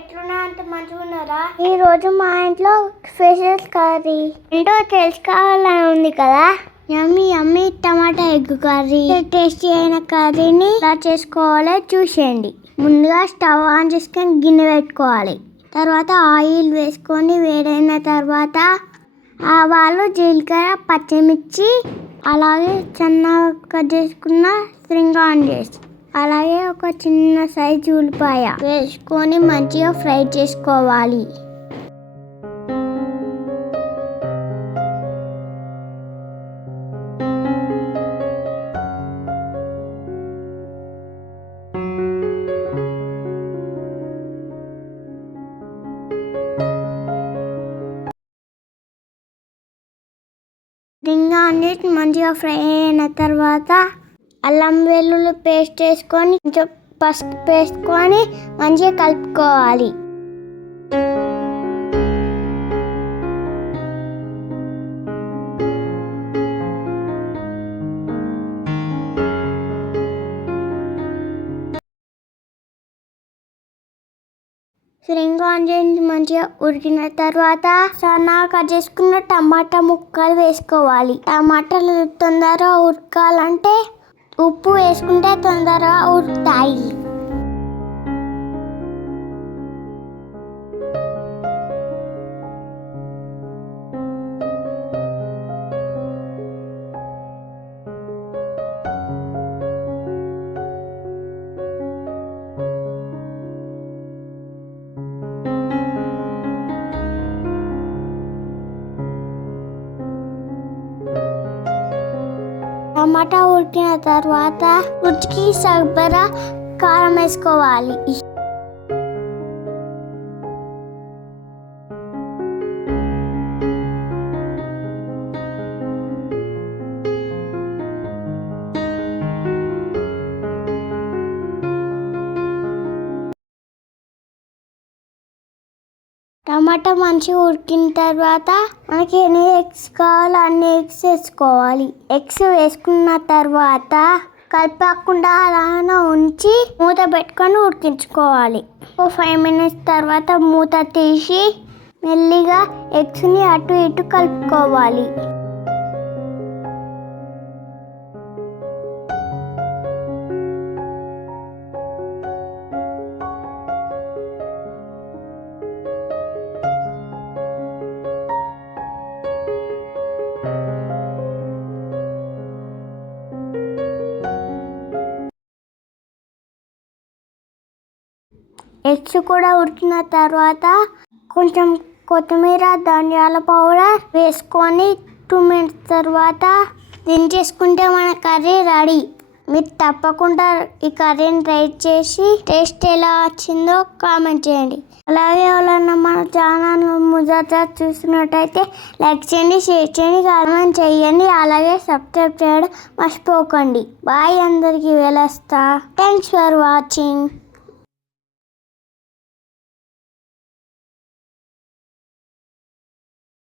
ఎట్లున్నా అంత మంచిగా ఉన్నారా? ఈ రోజు మా ఇంట్లో స్పెషల్ కర్రీ. ఏంటో తెలుసుకోవాలని ఉంది కదా? Yummy yummy tomato egg curry. Tasty అయిన కర్రీని ఎలా చేసుకోవాలో చూసేయండి. ముందుగా స్టవ్ ఆన్ చేసుకొని గిన్నె పెట్టుకోవాలి. తర్వాత ఆయిల్ వేసుకొని వేడైన తర్వాత ఆవాలు జీలకర్ర పచ్చిమిర్చి అలాగే సన్నగా కట్ చేసుకున్న స్ప్రింగ్ ఆనియన్స్. అలాగే ఒక చిన్న సైజు ఉల్లిపాయ వేసుకొని మంచిగా ఫ్రై చేసుకోవాలి. స్ప్రింగ్ అన్నిటి మంచిగా ఫ్రై అయిన తర్వాత అల్లం వెల్లుల్లి పేస్ట్ వేసుకొని కొంచెం పసుపు వేసుకొని మంచిగా కలుపుకోవాలి. రింగం చేసి మంచిగా ఉడికిన తర్వాత సన్నగా కట్ చేసుకున్న టమాటా ముక్కలు వేసుకోవాలి. టమాటాలు తొందరగా ఉడకాలంటే ఉప్పు వేసుకుంటే తొందరగా ఉడుతాయి టమాటా ఉడికిన తర్వాత రుచికి సరిపడా కారం వేసుకోవాలి. టమాటా మంచిగా ఉడికిన తర్వాత మనకి ఎన్ని ఎగ్స్ కావాలో అన్ని ఎగ్స్ వేసుకోవాలి. ఎగ్స్ వేసుకున్న తర్వాత కలపకుండా అలానే ఉంచి మూత పెట్టుకొని ఉడికించుకోవాలి. ఓ ఫైవ్ మినిట్స్ తర్వాత మూత తీసి మెల్లిగా ఎగ్స్ని అటు ఇటు కలుపుకోవాలి. ఎగ్స్ కూడా ఉడికిన తర్వాత కొంచెం కొత్తిమీర ధనియాల పౌడర్ వేసుకొని టూ మినిట్స్ తర్వాత దించేసుకుంటే మన కర్రీ రెడీ. మీరు తప్పకుండా ఈ కర్రీని ట్రై చేసి టేస్ట్ ఎలా వచ్చిందో కామెంట్ చేయండి. అలాగే ఎవరన్నా మన ఛానల్ ముజాత చూసినట్టయితే లైక్ చేయండి షేర్ చేయండి కామెంట్ చేయండి అలాగే సబ్స్క్రైబ్ చేయడం మర్చిపోకండి. బాయ్ అందరికీ వెళ్ళొస్తా థ్యాంక్స్ ఫర్ వాచింగ్